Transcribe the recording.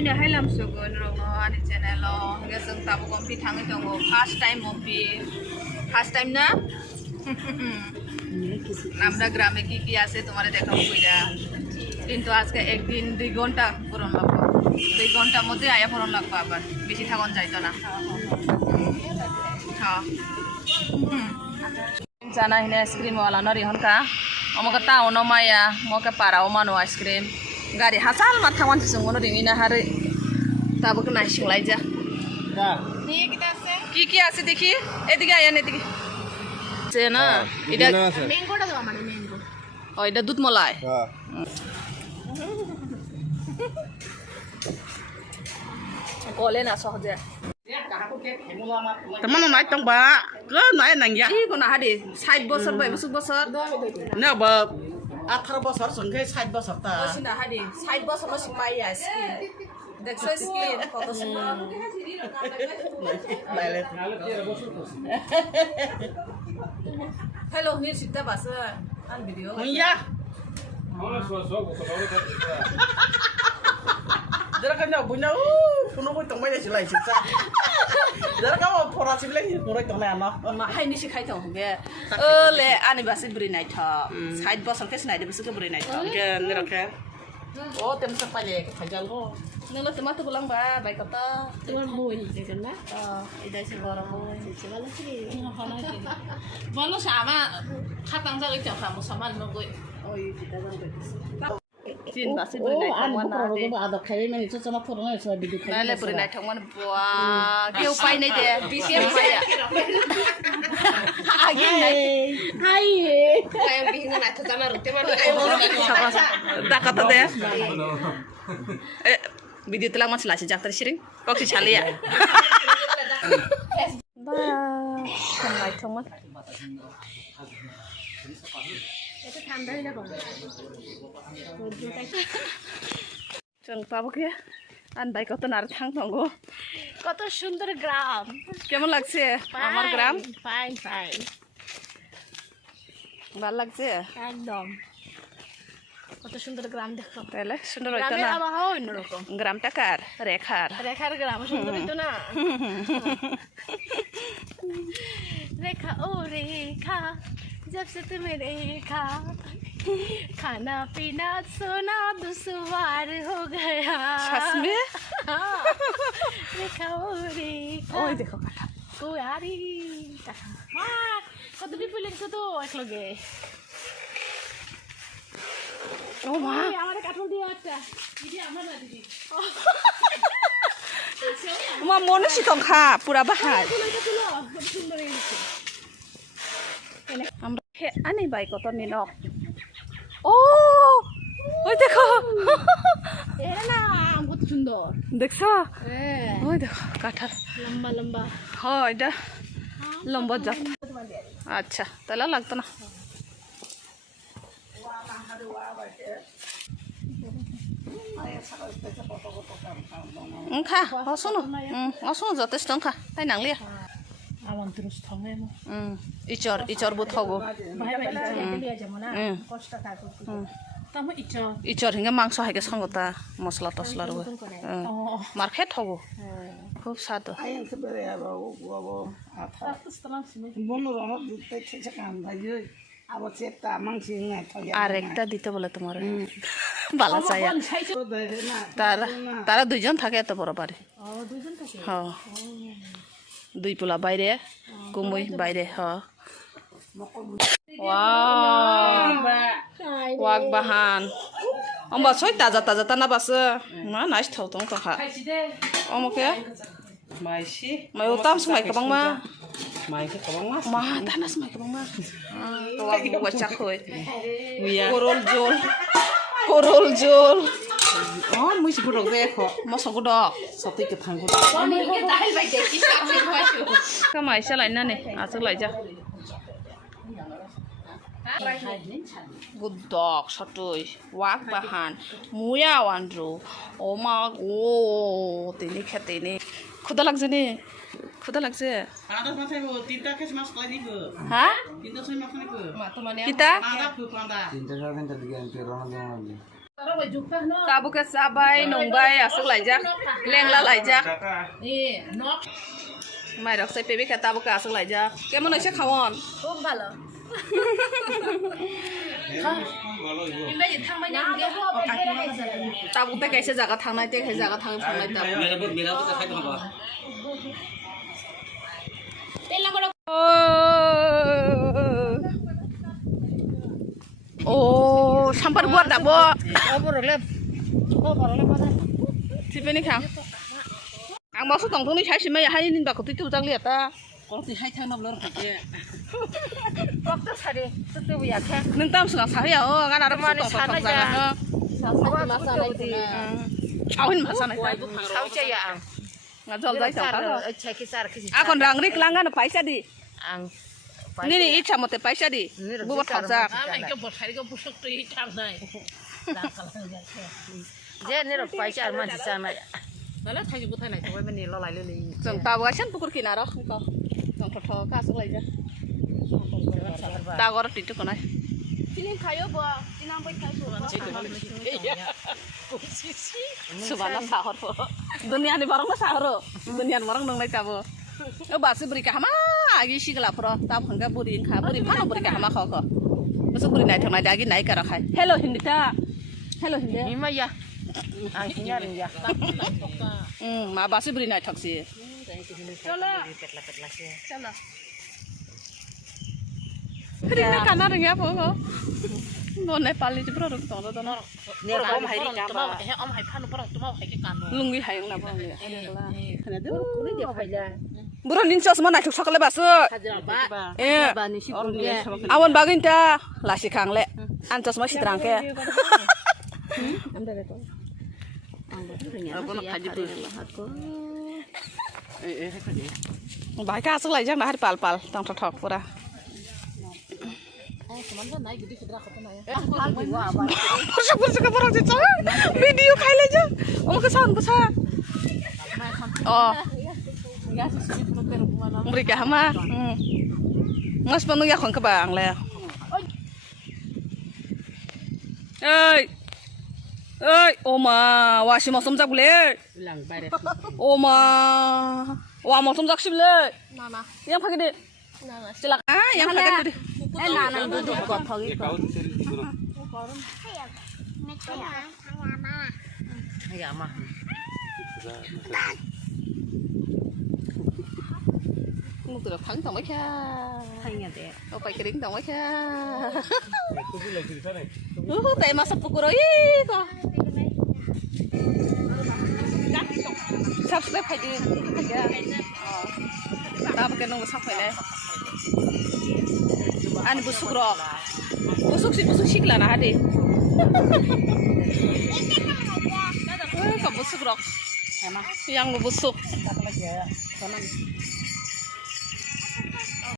हायनो हायलामसोगोन रंनो आंनि चेनेलाव जों दाबो कमप्लिट थाङै दङ फार्स्ट टाइम मम्पि फार्स्ट टाइम ना আমরা গ্রামে কি কি আছে তোমার দেখাবো কইরা কিন্তু আজকে একদিন 2 ঘন্টা পড়ন লাগবে 2 ঘন্টার মধ্যে আয়া পড়ন লাগবে আবার বেশি থাকুন যাইতো না হ্যাঁ জানা হিনে আইসক্রিম वाला न रिहनका अमका टाउन माया मका पाराव मानो आइसक्रिम गाड़ी हासाल मा थावन जोंनो रिंगिना हारे ताबो को नाइसिंलाय जा কি আছে দেখি এদিকে আয়া এদিকে আছে না এটা ম্যাঙ্গোটা দাও মানে ম্যাঙ্গো ও এটা দুধ মলাই হ্যাঁ গলে না সহজে teman naik tong ba ke naik nang ya ই কোনা হাদি 60 বছর 62 বছর ne ba 18 বছর সঙ্গে 60 বছর তা ওসিনা হাদি 60 বছর মসি পাই আইসক্রিম দেখছো স্কিন কত সুন্দর বাইলে হ্যালো নিশ্চিতা বাস আন video ya Dara kan jauh punya, puno ko tong mai desi lai sisa. Dara ka mo pora sible ni pura tong lai ano. মা হাই নিশি খাইতে হবে লে আনি বাসে বুড়ি নাই থ 60 বছর কেস নাই দেবসে কে বুড়ি নাই থ Ke ni ra ke. Oh, tem sa pale ke khajal ko. নলে তোমার তো বললাম বা বাই কত তোমার বই দেখেন না এটাই সে বড় বই ভালো কি বলো সামা খাতাং যা গই চাফা মো সামান নগই ওই যেটা জানতেছি চিন বাসে বুড়ি নাই থাকওয়ান না দে আদা খাই মানে তো চমা ফরন আছে বিদু খাই নালে বুড়ি নাই থাকওয়ান বুয়া কেউ পাই নাই দে বিকে পাইয়া আগে নাই হাই কায়ম বিহিনা নাই তো জানা রতে মানে ডাকাতা দে ভিডিও তেলা মাছ লাসি যাত্রা সিরিং কক্সি ছালিয়া বা নাই থমন এটা ঠান্ডা হইলা কোন जों पाबोके आनबाय কত নার থাং থাঙ্গো কত সুন্দর গ্রাম কেমন লাগছে আমার গ্রাম ফাইন ফাইন ভালো লাগছে একদম কত সুন্দর গ্রাম দেখো তাহলে সুন্দর হইতো গ্রামের না আবহাওয়া অন্যরকম গ্রামটা কার রেখার রেখার গ্রাম সুন্দর হইতো না रेखा ओ रेखा जब से तुम्हें देखा खाना पीना सोना दुश्वार हो गया सच में रेखा ओ रेखा ওই দেখো ओ यारी কত বিপুল তো এক লগে ও মা আমার কাঠল দিয়ে একটা দিদি আমার না দিদি মা মনে শিখা পুরা বাহার তুলো সুন্দর হয়েছে আমরা আনি বাই কত নিনক ও ওই দেখো এটা না কত সুন্দর দেখছো হ্যাঁ ওই দেখো কাঠার লম্বা লম্বা হ্যাঁ এটা লম্বা জাত আচ্ছা তাহলে লাগতো না খা অশোনো অশোনো যথেষ্ট খা তাই নাংলিয়া আমার তুরস থমে মো ইচর বুথ হবো ভাই ভাই লিয়া যাবো না কষ্ট থাকো তামো ইচ্ছা ইচর হিঙ্গে মাংস হাইকে সঙ্গতা মশলা টসলা রবে মার্কেট হবো খুব স্বাদ Ayang sebere abo abo ata. সালাম সিমে Bono rono dutte checha kan bhayo. Abo cheta mangsi ngai thoya. আর একটা দিতে বলে তোমার ভালো চাই তো দেখে না তারা তারা দুইজন থাকে এত বড় বাড়ি ও দুইজন থাকে হ্যাঁ দুই পোলা বাইরে কুমুই বাইরে হ্যাঁ ওয়াক বাহান অম্বা সই তাজা তাজা টানা বাসে মা নাইস থাও তং খা অমকে maisi মাই উতাম সমাই কবাং মা mai ke kabang mas. মা টানা সমাই কবাং মা ওয়াক বুয়া চাকই করল জোল Oh, muisi buruk deh kok. মসক ডক Satu ke thang ko. কামাই চালাই না নে আজ লাই যা গুদক সটই ওয়াক বাহান মুয়া ওয়ান্ড্রো ও মা ও তিনি খেতে নে ক্ষুদা লাগছে নে ক্ষুদা লাগছে Ada mas saya tinta kes mas lagi ke. হ্যাঁ Tinta saya mas lagi ke. কিতা Ada ke panda. Tinta sa akin tadi ang tiro na lang. Tabu ke sabai nongbai asuk laijak lengla laijak mai rok sai pebi ke tabu ke asuk laijak kemon ase khawon খুব ভালো tabu te kaise jaga thangnai te kaise jaga thangnai tabu oh sampar buat dabo tipeni khang ang mau tong tong ni sai simai hai nin ba ko tu jang le ta có thì hay thang năm lớn phải kia waktu sari tutu ya khe nung tam sunga sa ya o ngana ra Mani tong sana tong jaga ja. ha masa nai ti chawin masa nai ta sau che ya ang nga jol dai ta ka che ki sar ki akon rang rik langa na paisa di ang ni ni icha mote paisa di bu ba thak jak je ni ro paisa ar ma ji sa na nala thai bu thai nai to mani lo lai le le jong ta ba san pukur kinaro ko jong tho ka asuk lai ja ta gor titu ko nai film khayo bo tinang bai khai subana sahor po dunia ni barang ma sahoro dunia ni barang nang lai ta bo o ba se beri ka hama agi sigla pro ta phanga buri kha buri pha buri ka hama kho ko bas buri nai thang nai dagi nai ka ra khai hello hindi ta hello hindi ni ma ya ang hinya ring ya ma ba se buri nai thak si chalo petla petla se chalo Rina kana ring ya po ko no nai pali ji pro ru tong do no ni ro om hai ring ya ba he om hai phan parang tuma hai ke kanu lungi hai na ba ni kana do ku ni je phai la buro nin chos ma nai thuk sakle ba su hajar ba eh ba ni si pun ye awan bagin ta lasi khang le an chos ma sitrang ke amda le to ang ba ring ya Abang nak haji tu. ko Bai ka asuk lai jak na har pal pal tang thok thok pura Pusuk pusuk ke parang cica video khai le ja om ke san ke sa oh beri ka hama ngas panu ya khon ke bang le ơi ơi oma wa shi mo som jak bule lang ba re oma wa mo som jak shi bule nana yang phage de nana celak yang phage de nana du ko thogi ko ya ma mu tu phang tong mai kha hay nya de o pai kering tong mai kha te ma sa pukuro i ko subscribe khai di ta ba ke nong sa khai le an busuk ro busuk sikla na hade ka busuk ro yang busuk